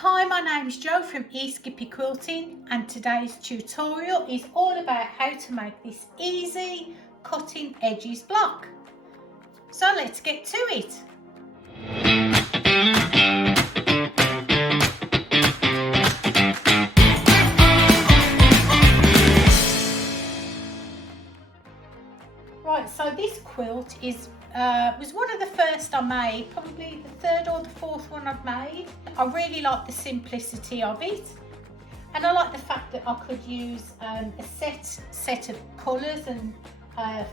Hi, my name's Jo from Skippy Quilting, and today's tutorial is all about how to make this easy cutting edges block. So let's get to it. Right, so this quilt was one of the first I made, probably the third or the fourth one I've made. I really like the simplicity of it, and I like the fact that I could use a set of colours and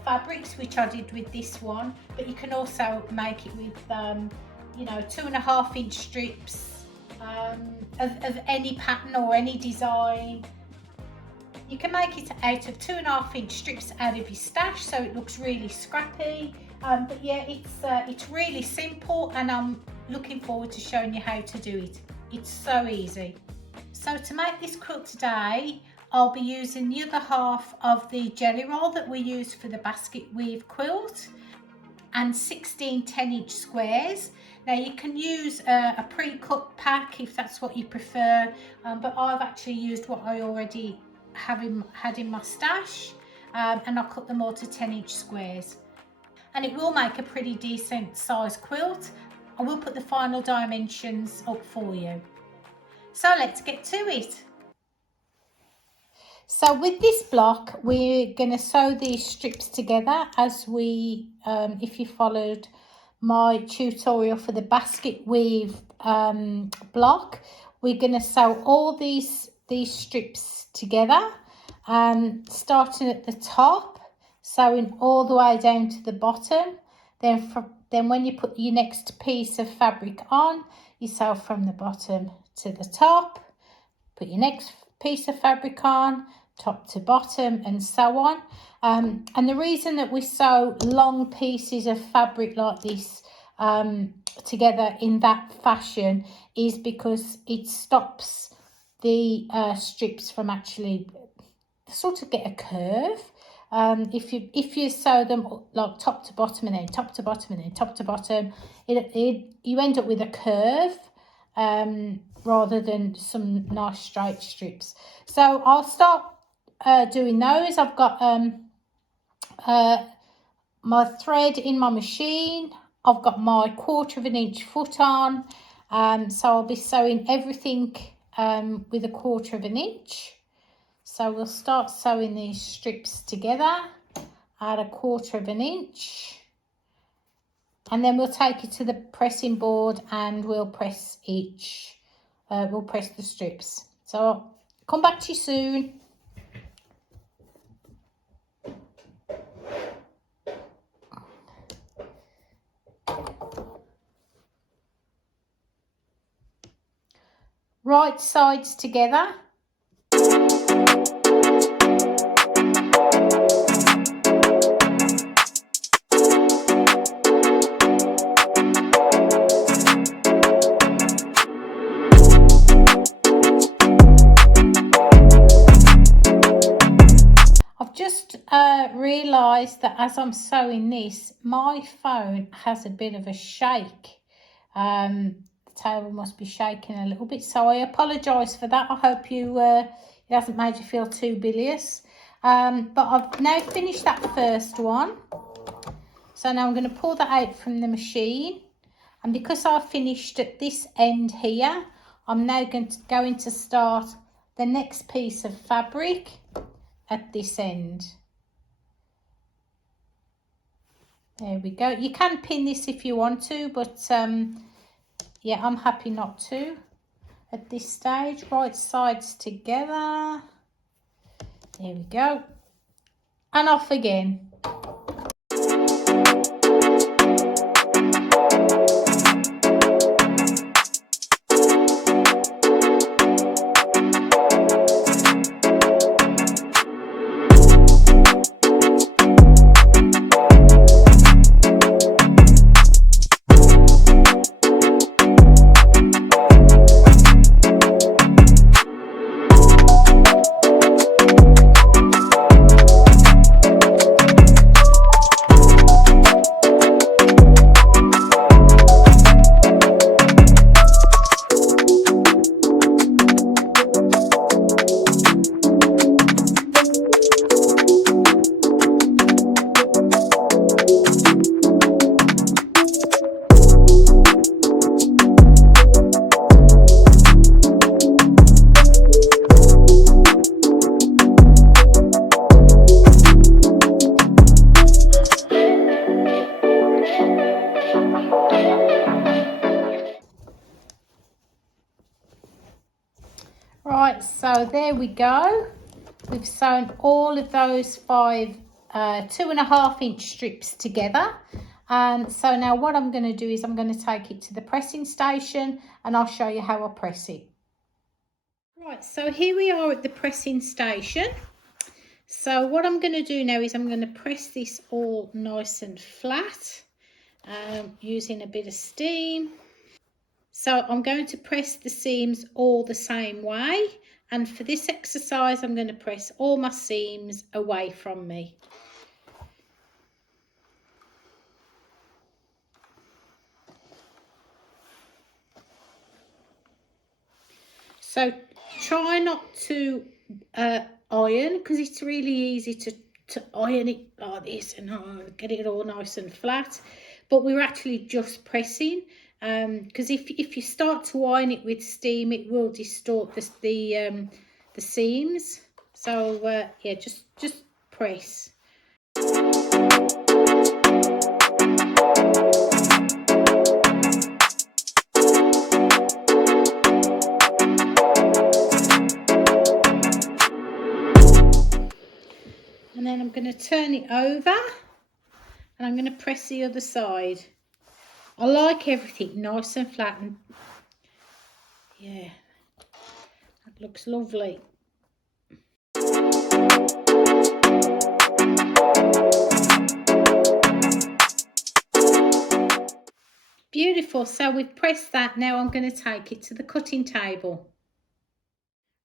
fabrics, which I did with this one, but you can also make it with 2.5 inch strips of any pattern or any design. You can make it out of 2.5 inch strips out of your stash, so it looks really scrappy. But yeah, it's really simple, and I'm looking forward to showing you how to do it. It's so easy. So to make this quilt today, I'll be using the other half of the jelly roll that we use for the basket weave quilt, and 16 10-inch squares. Now you can use a pre-cut pack if that's what you prefer, but I've actually used what I already had in my stash, and I cut them all to 10-inch squares, and it will make a pretty decent size quilt. I will put the final dimensions up for you. So let's get to it. So with this block, we're going to sew these strips together as we, if you followed my tutorial for the basket weave block, we're going to sew all these strips together, starting at the top, sewing all the way down to the bottom. Then when you put your next piece of fabric on, you sew from the bottom to the top, put your next piece of fabric on, top to bottom, and so on. And the reason that we sew long pieces of fabric like this together in that fashion is because it stops the strips from actually sort of get a curve. If you sew them like top to bottom and then top to bottom and then top to bottom, you end up with a curve rather than some nice straight strips. So I'll start doing those. I've got my thread in my machine. I've got my 1/4 inch foot on, so I'll be sewing everything with a 1/4 inch. So we'll start sewing these strips together at a 1/4 inch, and then we'll take it to the pressing board and we'll press the strips. So I'll come back to you soon. Right sides together. Realised that as I'm sewing this, my phone has a bit of a shake. The table must be shaking a little bit, so I apologise for that. I hope it hasn't made you feel too bilious. But I've now finished that first one, so now I'm going to pull that out from the machine, and because I finished at this end here, I'm now going to start the next piece of fabric at this end. There we go. You can pin this if you want to, but yeah, I'm happy not to at this stage. Right sides together. There we go. And off again. Right, so there we go. We've sewn all of those 5 2.5-inch strips together. So now what I'm going to do is I'm going to take it to the pressing station and I'll show you how I press it. Right, so here we are at the pressing station. So what I'm going to do now is I'm going to press this all nice and flat using a bit of steam. So I'm going to press the seams all the same way, and for this exercise I'm going to press all my seams away from me. So try not to iron, because it's really easy to iron it like this and get it all nice and flat, but we're actually just pressing, because if you start to iron it with steam it will distort the seams. So yeah, just press. And then I'm going to turn it over and I'm going to press the other side. I like everything nice and flat, and yeah, that looks lovely. Beautiful. So we've pressed that. Now I'm going to take it to the cutting table.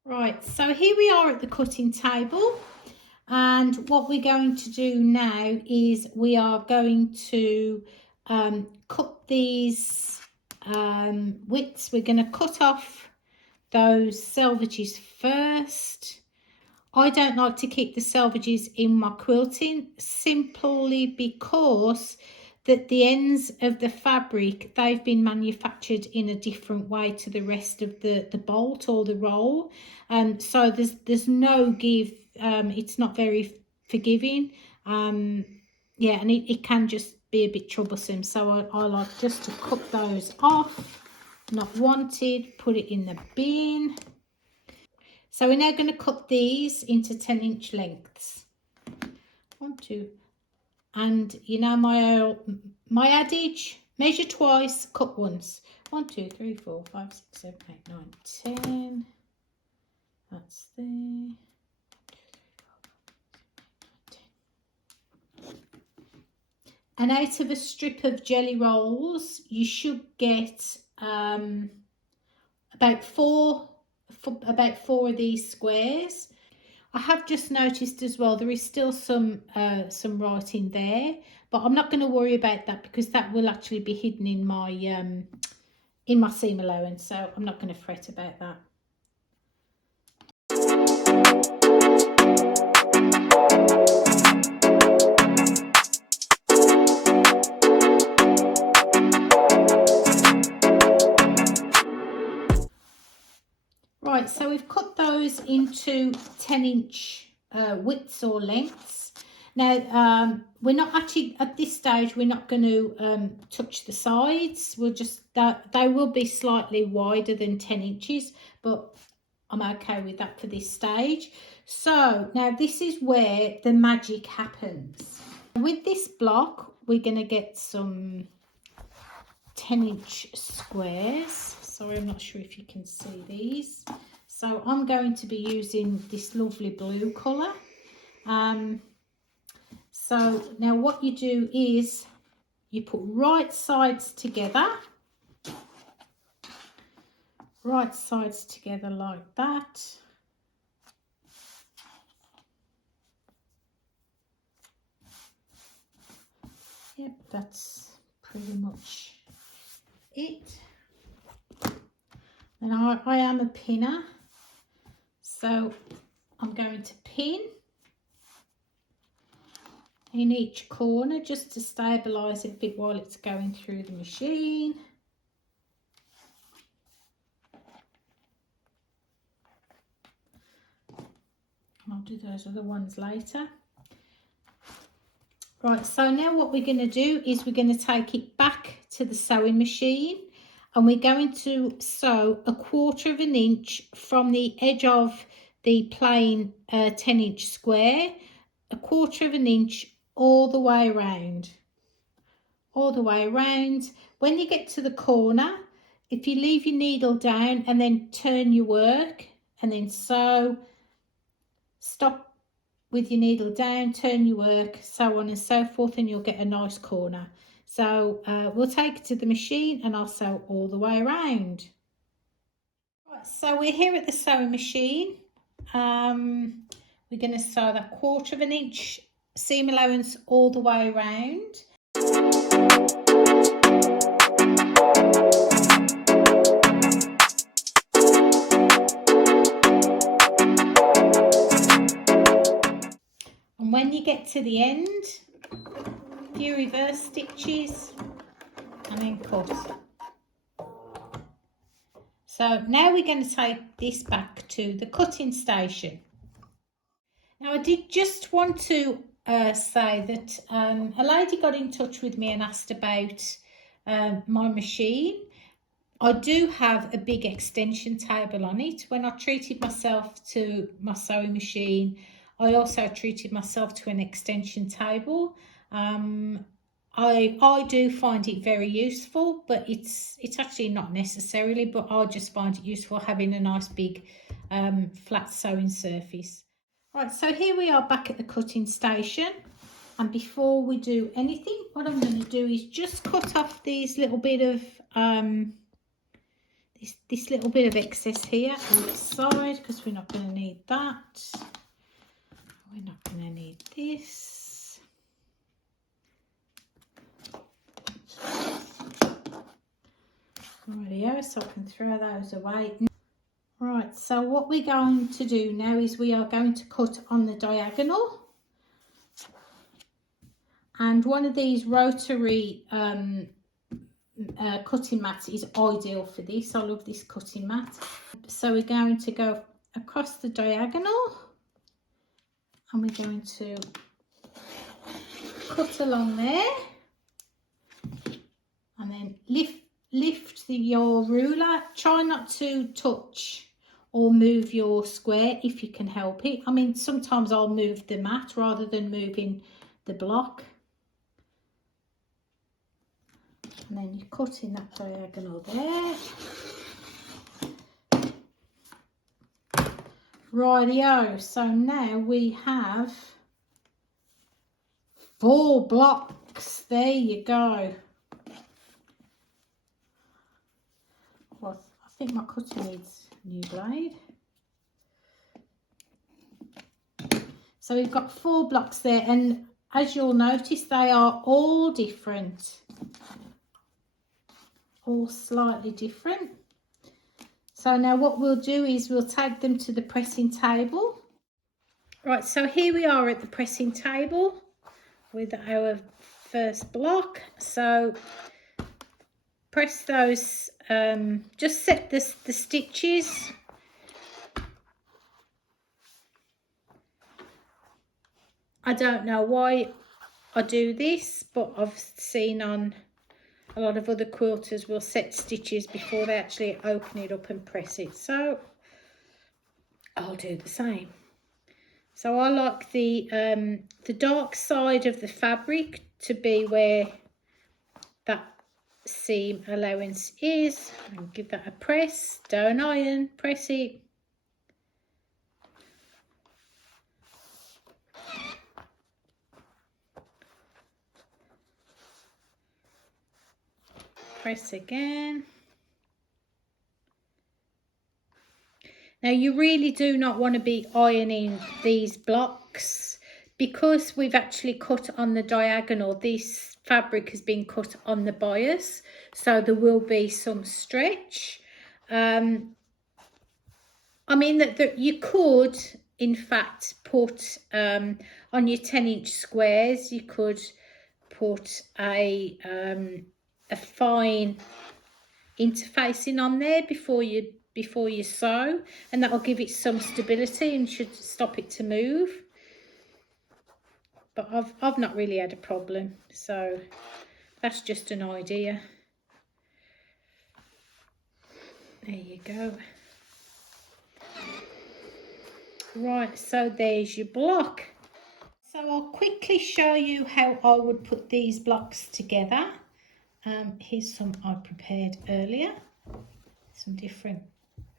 Right, so here we are at the cutting table, and what we're going to do now is we are going to cut these widths. We're going to cut off those selvages first. I don't like to keep the selvages in my quilting simply because that the ends of the fabric, they've been manufactured in a different way to the rest of the bolt or the roll, and so there's no give. It's not very forgiving, yeah, and it can just be a bit troublesome. So I like just to cut those off. Not wanted, put it in the bin. So we're now going to cut these into 10-inch lengths. 1, 2, and you know my adage, measure twice, cut once. 1, 2, 3, 4, 5, 6, 7, 8, 9, 10. That's there. 10. And out of a strip of jelly rolls, you should get about four of these squares. I have just noticed as well there is still some writing there, but I'm not going to worry about that because that will actually be hidden in my seam allowance, so I'm not going to fret about that. Right, so we've cut those into 10-inch widths or lengths. Now, we're not actually, at this stage, we're not going to touch the sides. We'll just, they will be slightly wider than 10 inches, but I'm okay with that for this stage. So now this is where the magic happens. With this block, we're going to get some 10-inch squares. Sorry, I'm not sure if you can see these. So I'm going to be using this lovely blue colour. So now what you do is you put right sides together like that. Yep, that's pretty much it. And I am a pinner, so I'm going to pin in each corner just to stabilise it a bit while it's going through the machine. I'll do those other ones later. Right, so now what we're going to do is we're going to take it back to the sewing machine, and we're going to sew 1/4 of an inch from the edge of the plain 10-inch square, 1/4 of an inch all the way around. All the way around. When you get to the corner, if you leave your needle down and then turn your work and then sew, stop with your needle down, turn your work, so on and so forth, and you'll get a nice corner. So we'll take it to the machine and I'll sew all the way around. Right, so we're here at the sewing machine. We're going to sew that 1/4 of an inch seam allowance all the way around. And when you get to the end, a few reverse stitches and then cut. So now we're going to take this back to the cutting station. Now I did just want to say that a lady got in touch with me and asked about my machine. I do have a big extension table on it. When I treated myself to my sewing machine, I also treated myself to an extension table. I do find it very useful, but it's actually not necessarily, but I just find it useful having a nice big flat sewing surface. Right, so here we are back at the cutting station, and before we do anything, what I'm going to do is just cut off these little bit of this little bit of excess here on this side, because we're not going to need that. We're not going to need this. Rightio, so I can throw those away. Right, so what we're going to do now is we are going to cut on the diagonal. And one of these rotary cutting mats is ideal for this. I love this cutting mat. So we're going to go across the diagonal and we're going to cut along there and then lift your ruler. Try not to touch or move your square if you can help it. I mean, sometimes I'll move the mat rather than moving the block. And then you cut in that diagonal there. Rightio, so now we have 4 blocks. There you go. Well, I think my cutter needs a new blade. So we've got 4 blocks there, and as you'll notice, they are all different. All slightly different. So now what we'll do is we'll take them to the pressing table. Right, so here we are at the pressing table with our first block. So press those, just set the stitches. I don't know why I do this, but I've seen on a lot of other quilters will set stitches before they actually open it up and press it. So I'll do the same. So I like the dark side of the fabric to be where that seam allowance is. And give that a press. Don't iron, press it. Press again. Now you really do not want to be ironing these blocks because we've actually cut on the diagonal. This fabric has been cut on the bias, so there will be some stretch. I mean that you could in fact put on your 10-inch squares, you could put a fine interfacing on there before you sew, and that will give it some stability and should stop it to move. But I've not really had a problem, so that's just an idea. There you go. Right, so there's your block. So I'll quickly show you how I would put these blocks together. Here's some I prepared earlier, some different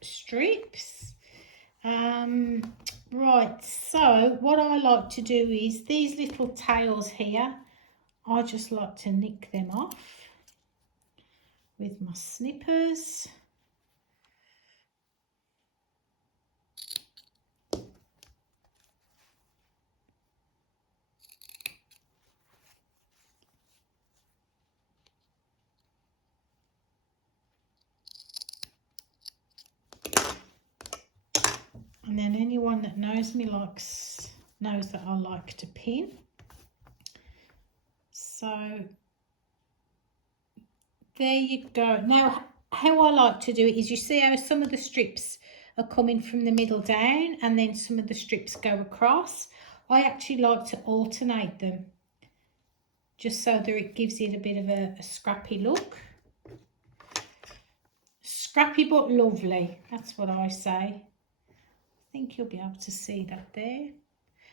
strips. Right, so what I like to do is these little tails here, I just like to nick them off with my snippers. And then anyone that knows me knows that I like to pin. So there you go. Now how I like to do it is, you see how some of the strips are coming from the middle down and then some of the strips go across. I actually like to alternate them just so that it gives it a bit of a scrappy look. Scrappy but lovely, that's what I say. I think you'll be able to see that there.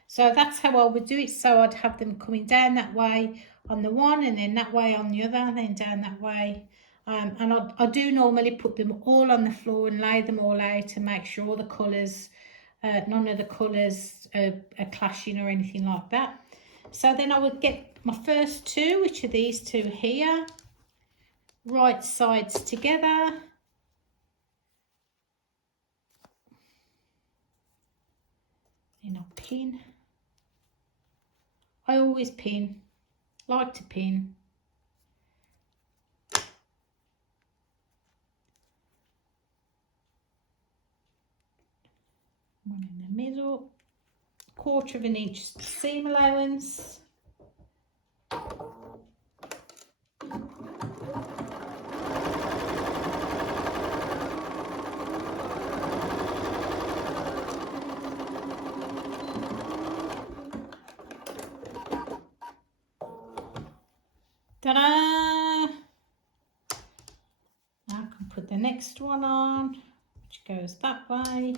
So that's how I would do it. So I'd have them coming down that way on the one, and then that way on the other, and then down that way. And I do normally put them all on the floor and lay them all out to make sure all the colours, none of the colours are clashing or anything like that. So then I would get my first two, which are these two here, right sides together. Then I'll pin. I always pin, like to pin. One in the middle, 1/4 of an inch seam allowance. Ta-da! Now I can put the next one on, which goes that way.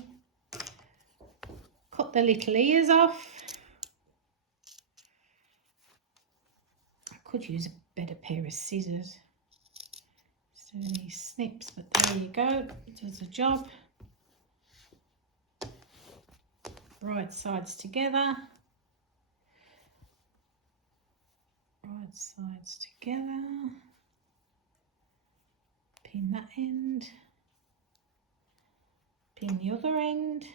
Cut the little ears off. I could use a better pair of scissors instead of these snips, but there you go, it does the job. Right sides together. Right sides together. Pin that end. Pin the other end.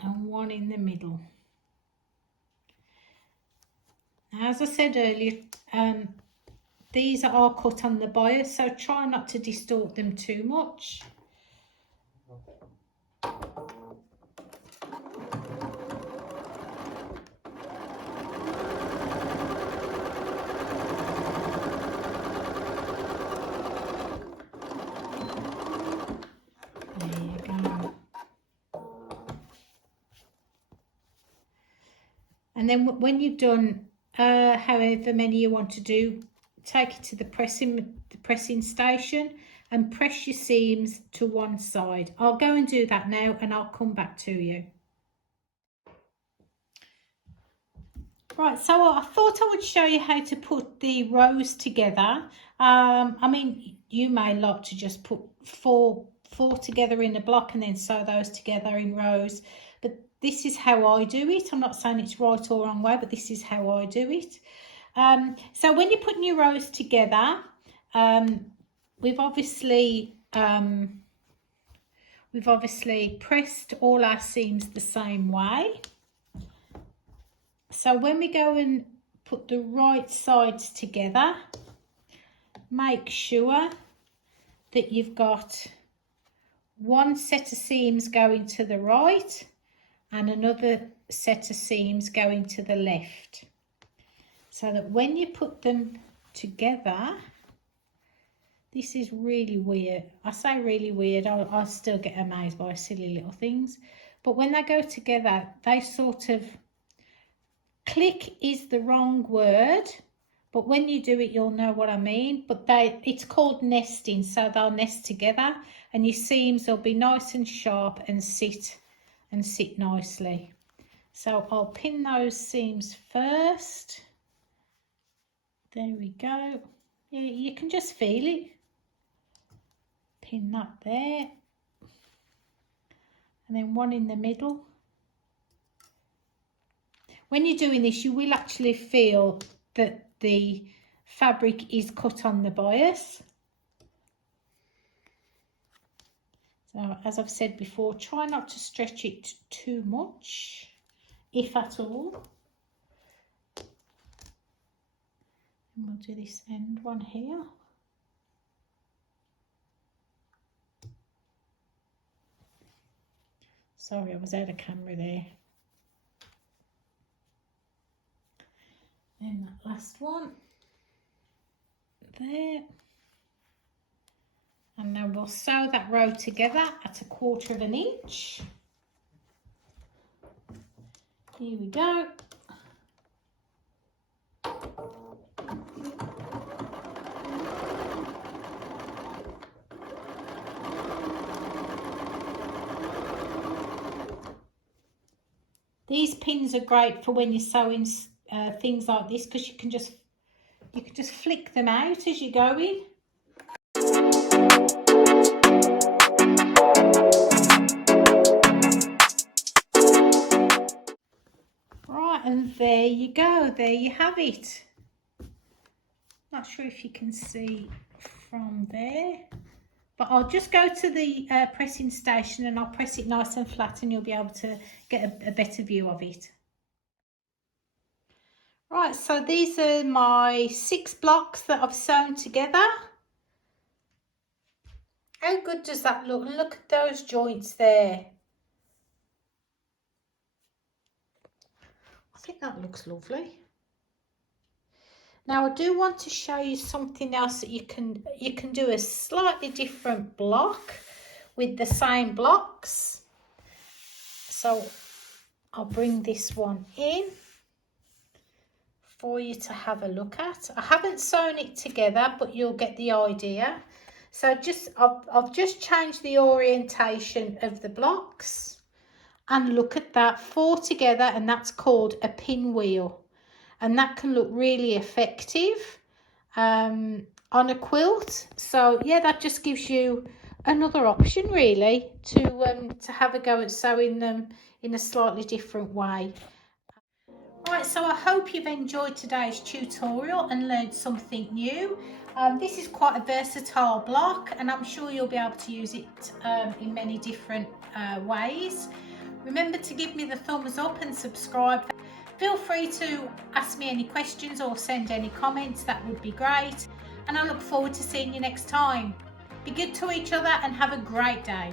And one in the middle. Now, as I said earlier, these are all cut on the bias, so try not to distort them too much. And then when you've done however many you want to do, take it to the pressing station and press your seams to one side. I'll go and do that now and I'll come back to you. Right, so I thought I would show you how to put the rows together. I mean, you may like to just put four together in a block and then sew those together in rows, but this is how I do it. I'm not saying it's right or wrong way, but this is how I do it. So when you're putting your rows together, we've obviously pressed all our seams the same way. So when we go and put the right sides together, make sure that you've got one set of seams going to the right and another set of seams going to the left, so that when you put them together, this is really weird. I say really weird, I still get amazed by silly little things, but when they go together, they sort of, click is the wrong word, but when you do it, you'll know what I mean. But it's called nesting, so they'll nest together, and your seams will be nice and sharp and sit nicely. So I'll pin those seams first. There we go. Yeah, you can just feel it. Pin that there. And then one in the middle. When you're doing this, you will actually feel that the fabric is cut on the bias. So as I've said before, try not to stretch it too much, if at all. And we'll do this end one here. Sorry, I was out of camera there. And that last one there. And now we'll sew that row together at 1/4 inch. Here we go. These pins are great for when you're sewing things like this, because you can just flick them out as you go in. Right, and there you go. There you have it. Not sure if you can see from there, but I'll just go to the pressing station and I'll press it nice and flat, and you'll be able to get a better view of it. Right, so these are my 6 blocks that I've sewn together. How good does that look? Look at those joints there. I think that looks lovely. Now I do want to show you something else that you can do a slightly different block with the same blocks. So I'll bring this one in for you to have a look at. I haven't sewn it together, but you'll get the idea. So I've just changed the orientation of the blocks, and look at that, 4 together, and that's called a pinwheel, and that can look really effective on a quilt. So yeah, that just gives you another option really to have a go at sewing them in a slightly different way. Right, so I hope you've enjoyed today's tutorial and learned something new. This is quite a versatile block, and I'm sure you'll be able to use it in many different ways. Remember to give me the thumbs up and subscribe. Feel free to ask me any questions or send any comments, that would be great. And I look forward to seeing you next time. Be good to each other and have a great day.